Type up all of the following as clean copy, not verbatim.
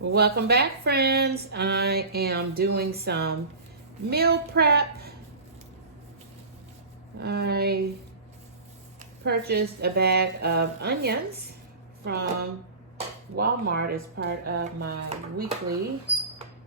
Welcome back, friends. I am doing some meal prep. I purchased a bag of onions from Walmart as part of my weekly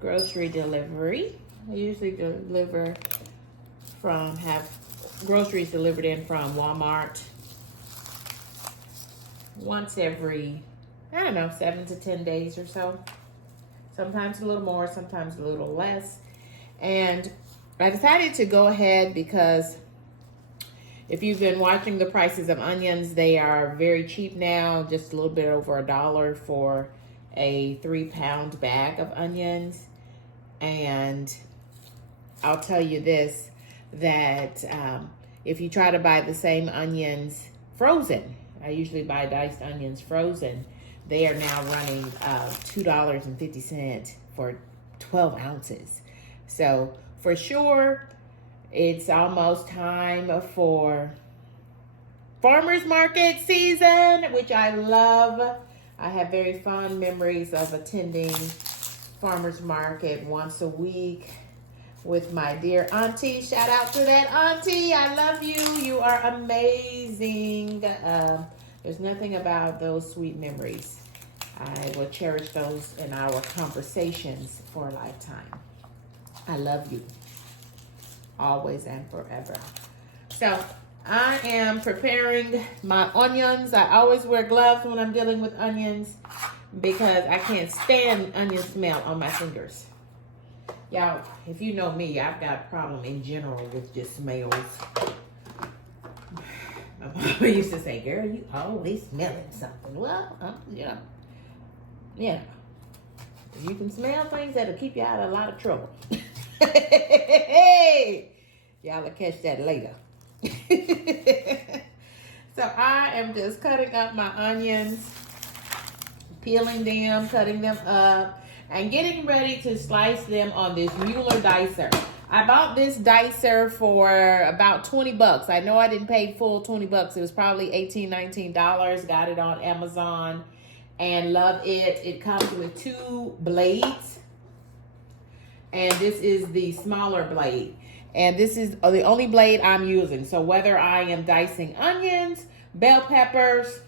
grocery delivery. I usually have groceries delivered in from Walmart once every, 7 to 10 days or so. Sometimes a little more, sometimes a little less. And I decided to go ahead because if you've been watching the prices of onions, they are very cheap now, just a little bit over $1 for a 3-pound bag of onions. And I'll tell you this, that if you try to buy the same onions frozen, I usually buy diced onions frozen, they are now running $2.50 for 12 ounces. So for sure, it's almost time for farmers market season, which I love. I have very fond memories of attending farmers market once a week with my dear auntie. Shout out to that auntie. I love you. You are amazing. There's nothing about those sweet memories. I will cherish those in our conversations for a lifetime. I love you. Always and forever. So I am preparing my onions. I always wear gloves when I'm dealing with onions because I can't stand onion smell on my fingers. Y'all, if you know me, I've got a problem in general with just smells. My mama used to say, girl, you always smelling something. Well, if you can smell things, that'll keep you out of a lot of trouble. Hey, y'all will catch that later. So I am just cutting up my onions, peeling them, cutting them up, and getting ready to slice them on this Mueller dicer. I bought this dicer for about 20 bucks. I know I didn't pay full 20 bucks. It was probably $18, $19. Got it on Amazon and love it. It comes with 2 blades. And this is the smaller blade. And this is the only blade I'm using. So whether I am dicing onions, bell peppers,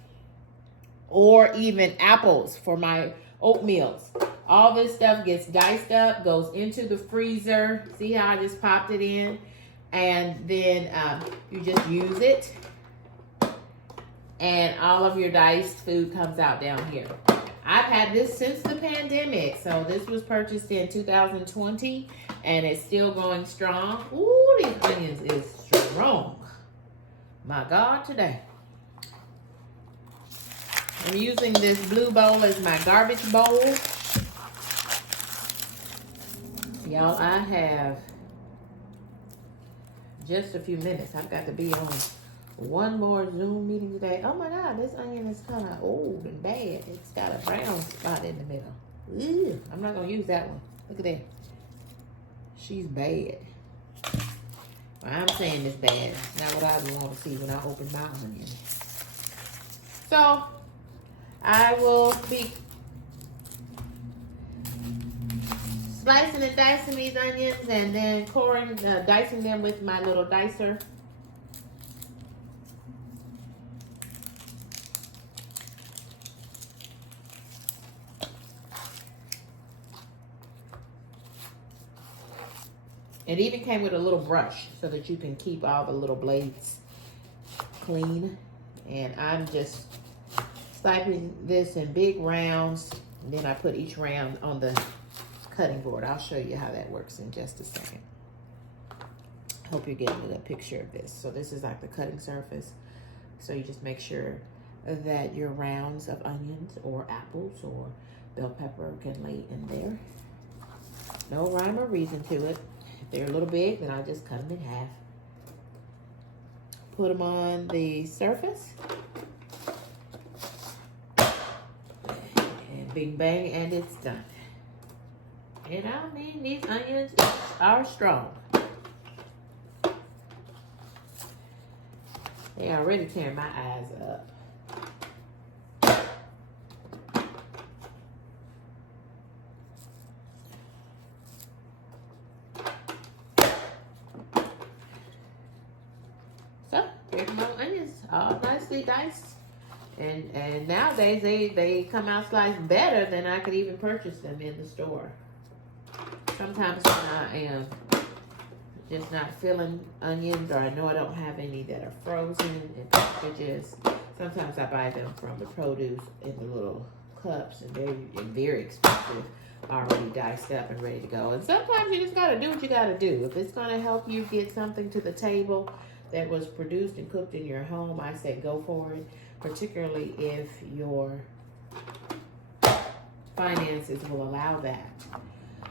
or even apples for my oatmeals, all this stuff gets diced up, goes into the freezer. See how I just popped it in? And then you just use it. And all of your diced food comes out down here. I've had this since the pandemic. So this was purchased in 2020 and it's still going strong. Ooh, these onions is strong. My God, today. I'm using this blue bowl as my garbage bowl. Y'all, I have just a few minutes. I've got to be on one more Zoom meeting today. Oh my God, this onion is kind of old and bad. It's got a brown spot in the middle. Ew, I'm not going to use that one. Look at that. She's bad. Well, I'm saying it's bad. Not what I want to see when I open my onion. So, I will be slicing and dicing these onions and then dicing them with my little dicer. It even came with a little brush so that you can keep all the little blades clean. And I'm just slicing this in big rounds. And then I put each round on the cutting board. I'll show you how that works in just a second. Hope you're getting a good picture of this. So this is like the cutting surface. So you just make sure that your rounds of onions or apples or bell pepper can lay in there. No rhyme or reason to it. If they're a little big, then I just cut them in half. Put them on the surface. And bing bang, and it's done. And I mean, these onions are strong. They already tearing my eyes up. Big long onions, all nicely diced. And nowadays they come out sliced better than I could even purchase them in the store. Sometimes when I am just not feeling onions, or I know I don't have any that are frozen in packages, sometimes I buy them from the produce in the little cups, and they're very expensive, already diced up and ready to go. And sometimes you just gotta do what you gotta do. If it's gonna help you get something to the table that was produced and cooked in your home, I say go for it, particularly if your finances will allow that.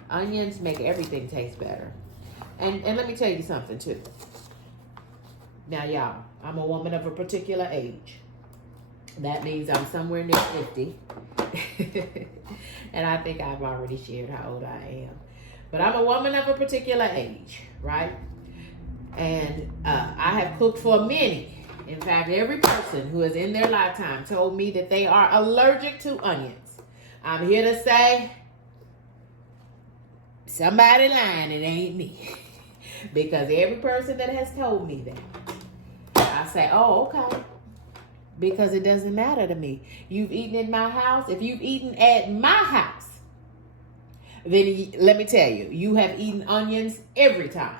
Onions make everything taste better. And let me tell you something too. Now y'all, I'm a woman of a particular age. That means I'm somewhere near 50. And I think I've already shared how old I am. But I'm a woman of a particular age, right? And I have cooked for many. In fact, every person who is in their lifetime told me that they are allergic to onions. I'm here to say, somebody lying, it ain't me. Because every person that has told me that, I say, oh, okay. Because it doesn't matter to me. You've eaten in my house. If you've eaten at my house, then let me tell you, you have eaten onions every time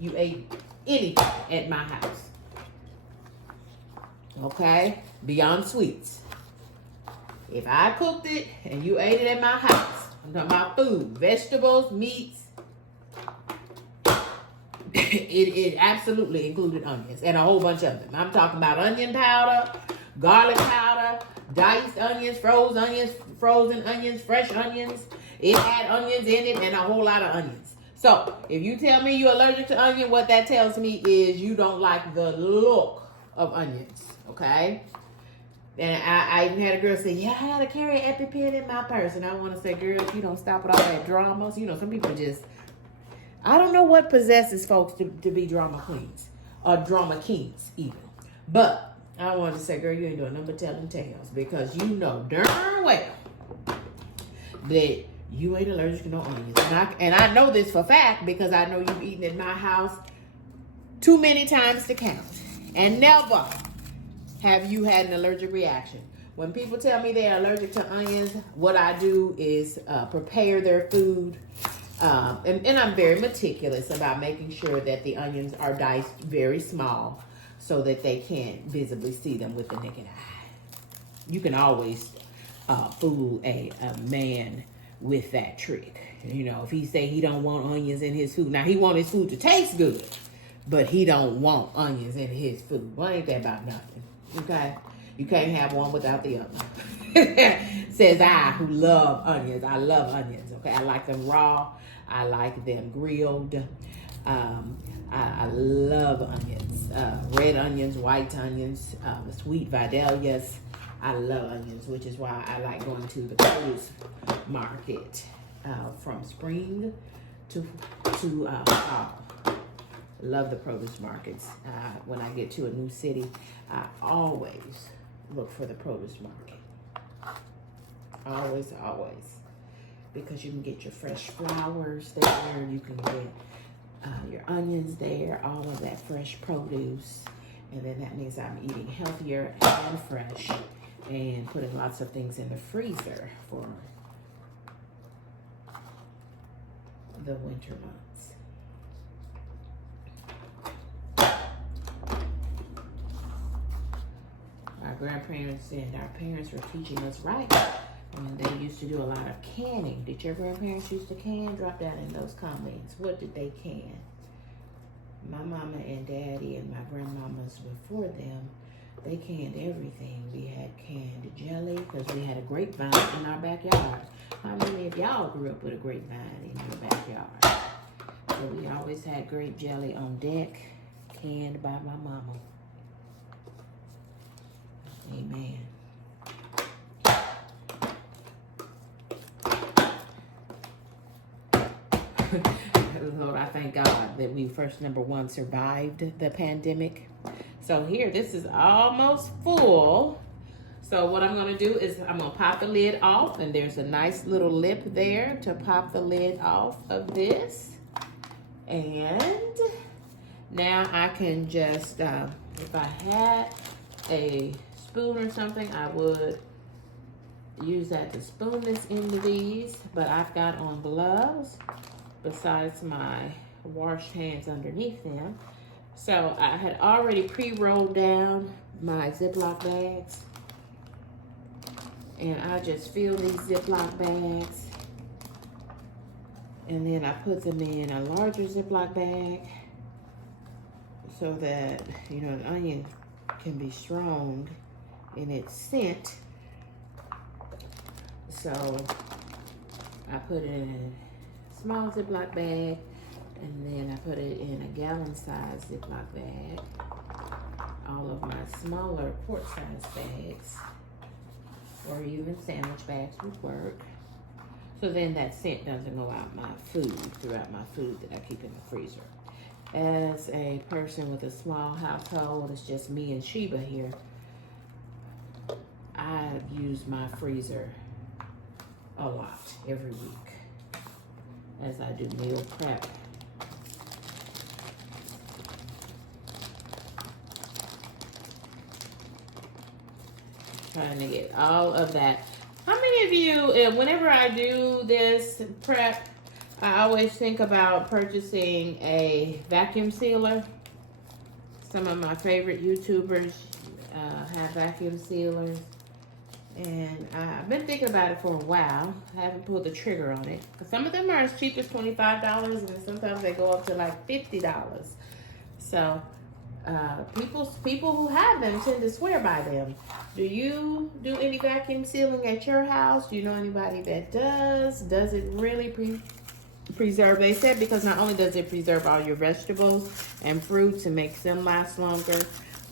you ate anything at my house. Okay? Beyond sweets. If I cooked it and you ate it at my house, I'm talking about food, vegetables, meats, it absolutely included onions and a whole bunch of them. I'm talking about onion powder, garlic powder, diced onions, frozen onions, fresh onions. It had onions in it and a whole lot of onions. So if you tell me you're allergic to onion, what that tells me is you don't like the look of onions, okay? And I even had a girl say, yeah, I gotta carry an EpiPen in my purse. And I want to say, girl, if you don't stop with all that drama, so, you know, some people just, I don't know what possesses folks to be drama queens or drama kings even. But I wanted to say, girl, you ain't doing nothing but telling tales, because you know darn well that you ain't allergic to no onions. And I know this for a fact because I know you've eaten in my house too many times to count. And never have you had an allergic reaction. When people tell me they're allergic to onions, what I do is prepare their food. And I'm very meticulous about making sure that the onions are diced very small so that they can't visibly see them with the naked eye. You can always fool a man with that trick. You know, if he say he don't want onions in his food. Now, he want his food to taste good, but he don't want onions in his food. Well, ain't that about nothing, okay? You can't have one without the other. Says I, who love onions. I love onions, okay? I like them raw. I like them grilled. I love onions. Red onions, white onions, sweet Vidalias. I love onions, which is why I like going to the produce market from spring to fall. Love the produce markets. When I get to a new city, I always look for the produce market. Always, always. Because you can get your fresh flowers there. You can get your onions there. All of that fresh produce. And then that means I'm eating healthier and fresh. And putting lots of things in the freezer for the winter months. Our grandparents and our parents were teaching us right. And they used to do a lot of canning. Did your grandparents used to can? Drop down in those comments. What did they can? My mama and daddy and my grandmamas before them, they canned everything. We had canned jelly because we had a grapevine in our backyard. How many of y'all grew up with a grapevine in your backyard? So we always had grape jelly on deck, canned by my mama. Amen. Lord, I thank God that we first, number one, survived the pandemic. So here, this is almost full. So what I'm going to do is I'm going to pop the lid off, and there's a nice little lip there to pop the lid off of this. And now I can just If I had a spoon or something, I would use that to spoon this into these, but I've got on gloves besides my washed hands underneath them. So I had already pre-rolled down my Ziploc bags, and I just fill these Ziploc bags, and then I put them in a larger Ziploc bag so that, you know, the onion can be strong in its scent. So I put it in a small Ziploc bag, and then I put it in a gallon-size Ziploc bag. All of my smaller quart-size bags, or even sandwich bags, would work. So then that scent doesn't go out my food, throughout my food that I keep in the freezer. As a person with a small household, it's just me and Sheba here, I use my freezer a lot every week as I do meal prep. Trying to get all of that. How many of you, whenever I do this prep, I always think about purchasing a vacuum sealer? Some of my favorite YouTubers have vacuum sealers. And I've been thinking about it for a while. I haven't pulled the trigger on it. Some of them are as cheap as $25, and sometimes they go up to like $50. So people who have them tend to swear by them. Do you do any vacuum sealing at your house? Do you know anybody that does? Does it really preserve? They said because not only does it preserve all your vegetables and fruits and makes them last longer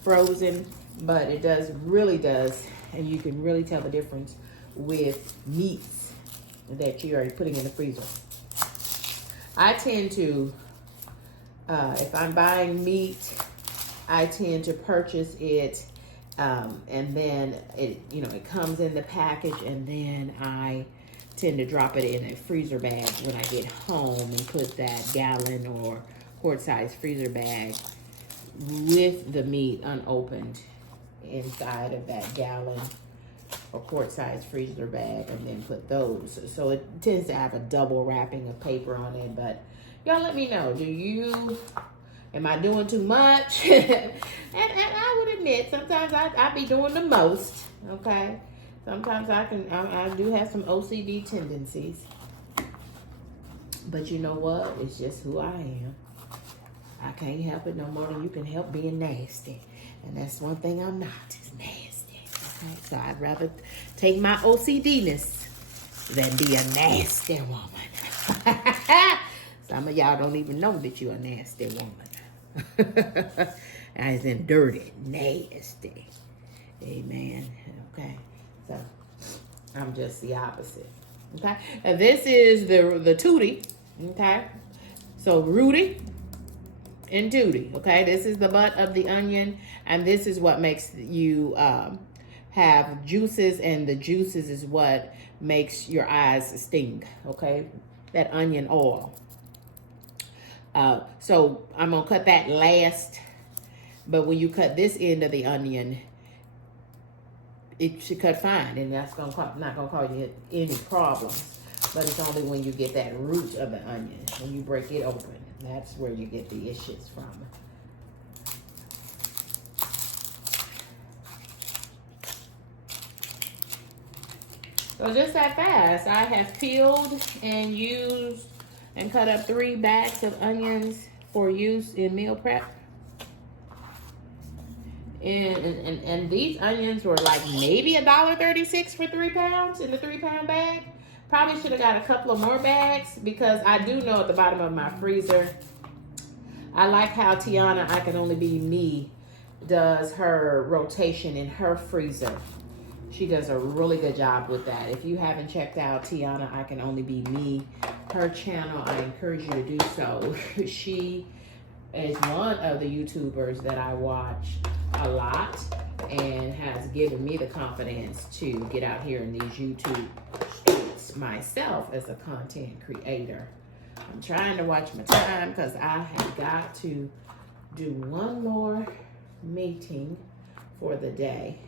frozen, but it really does, and you can really tell the difference with meats that you are putting in the freezer. I tend to, if I'm buying meat, I tend to purchase it, and then it comes in the package, and then I tend to drop it in a freezer bag when I get home and put that gallon or quart-size freezer bag with the meat unopened inside of that gallon or quart-size freezer bag, and then put those. So it tends to have a double wrapping of paper on it. But y'all let me know, am I doing too much? and I would admit, sometimes I be doing the most, okay? Sometimes I do have some OCD tendencies. But you know what? It's just who I am. I can't help it no more than you can help being nasty. And that's one thing I'm not, is nasty. Okay? So I'd rather take my OCD-ness than be a nasty woman. Some of y'all don't even know that you're a nasty woman. As in dirty, nasty. Amen. Okay. So I'm just the opposite. Okay. And this is the Tootie. Okay. So Rudy and Tootie. Okay. This is the butt of the onion, and this is what makes you have juices, and the juices is what makes your eyes sting. Okay. That onion oil. So I'm gonna cut that last, but when you cut this end of the onion, it should cut fine, and that's not gonna cause you any problems. But it's only when you get that root of the onion, when you break it open, that's where you get the issues from. So just that fast, I have peeled and used and cut up 3 bags of onions for use in meal prep. And these onions were like maybe $1.36 for 3 pounds in the 3-pound bag. Probably should have got a couple of more bags, because I do know at the bottom of my freezer, I like how Tiana, I Can Only Be Me, does her rotation in her freezer. She does a really good job with that. If you haven't checked out Tiana, I Can Only Be Me, her channel, I encourage you to do so. She is one of the YouTubers that I watch a lot and has given me the confidence to get out here in these YouTube streets myself as a content creator. I'm trying to watch my time because I have got to do one more meeting for the day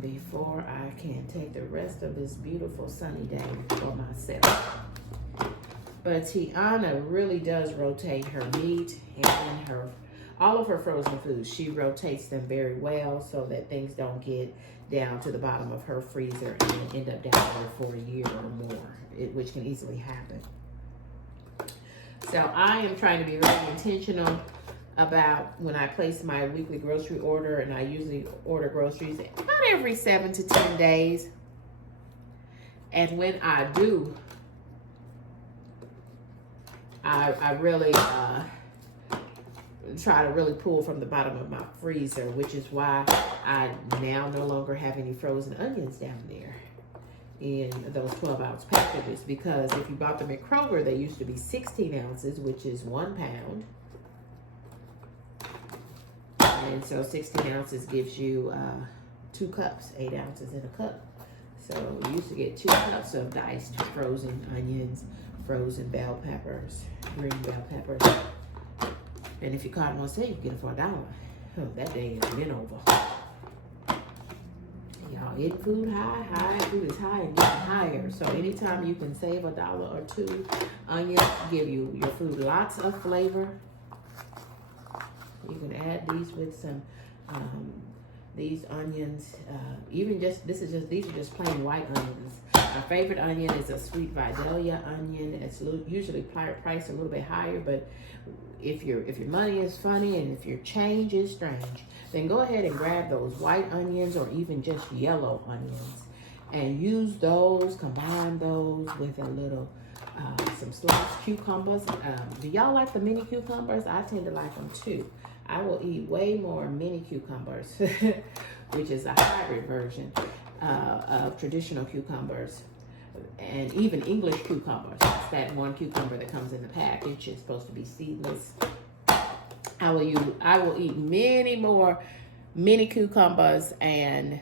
before I can take the rest of this beautiful sunny day for myself. But Tiana really does rotate her meat and all of her frozen foods. She rotates them very well so that things don't get down to the bottom of her freezer and end up down there for a year or more, which can easily happen. So I am trying to be very intentional about when I place my weekly grocery order, and I usually order groceries about every 7 to 10 days. And when I do, I really try to really pull from the bottom of my freezer, which is why I now no longer have any frozen onions down there in those 12-ounce packages, because if you bought them at Kroger, they used to be 16 ounces, which is 1 pound. And so 16 ounces gives you 2 cups, 8 ounces in a cup. So you used to get 2 cups of diced frozen onions, frozen bell peppers, green bell peppers. And if you caught them on sale, you get it for $1. Oh, that day has been over. Y'all getting food high, food is high and getting higher. So anytime you can save $1 or $2, onions give you your food lots of flavor. You can add these with some, these onions, these are just plain white onions. My favorite onion is a sweet Vidalia onion. It's usually priced a little bit higher, but if your money is funny and if your change is strange, then go ahead and grab those white onions or even just yellow onions and use those, combine those with a little, some sliced cucumbers. Do y'all like the mini cucumbers? I tend to like them too. I will eat way more mini cucumbers, which is a hybrid version of traditional cucumbers, and even English cucumbers. That's that one cucumber that comes in the package. It's supposed to be seedless. I will eat many more mini cucumbers and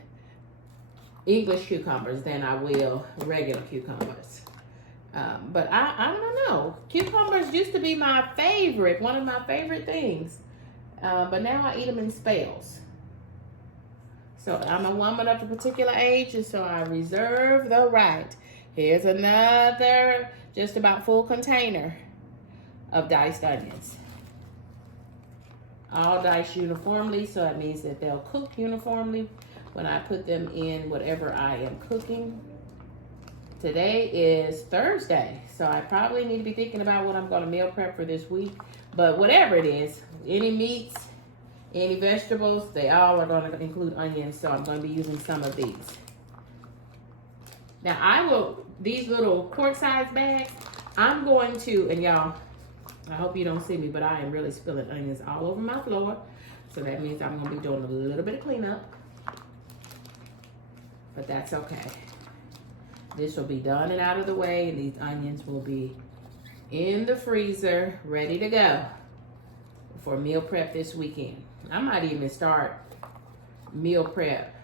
English cucumbers than I will regular cucumbers. But I don't know. Cucumbers used to be my favorite, one of my favorite things. But now I eat them in spells. So I'm a woman of a particular age, and so I reserve the right. Here's another just about full container of diced onions. All diced uniformly, so it means that they'll cook uniformly when I put them in whatever I am cooking. Today is Thursday, so I probably need to be thinking about what I'm going to meal prep for this week. But whatever it is, any meats, any vegetables, they all are going to include onions, so I'm going to be using some of these. Now, these little quart-sized bags, I'm going to, and y'all, I hope you don't see me, but I am really spilling onions all over my floor. So that means I'm going to be doing a little bit of cleanup. But that's okay. This will be done and out of the way, and these onions will be in the freezer, ready to go for meal prep this weekend. I might even start meal prep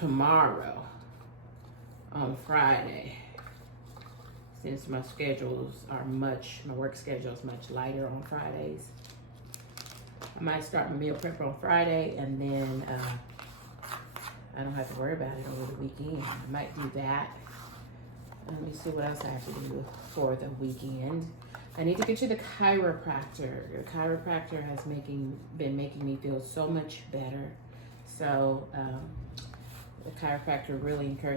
tomorrow on Friday, since my work schedule is much lighter on Fridays. I might start my meal prep on Friday, and then I don't have to worry about it over the weekend. I might do that. Let me see what else I have to do for the weekend. I need to get to the chiropractor. The chiropractor has been making me feel so much better. So the chiropractor really encouraged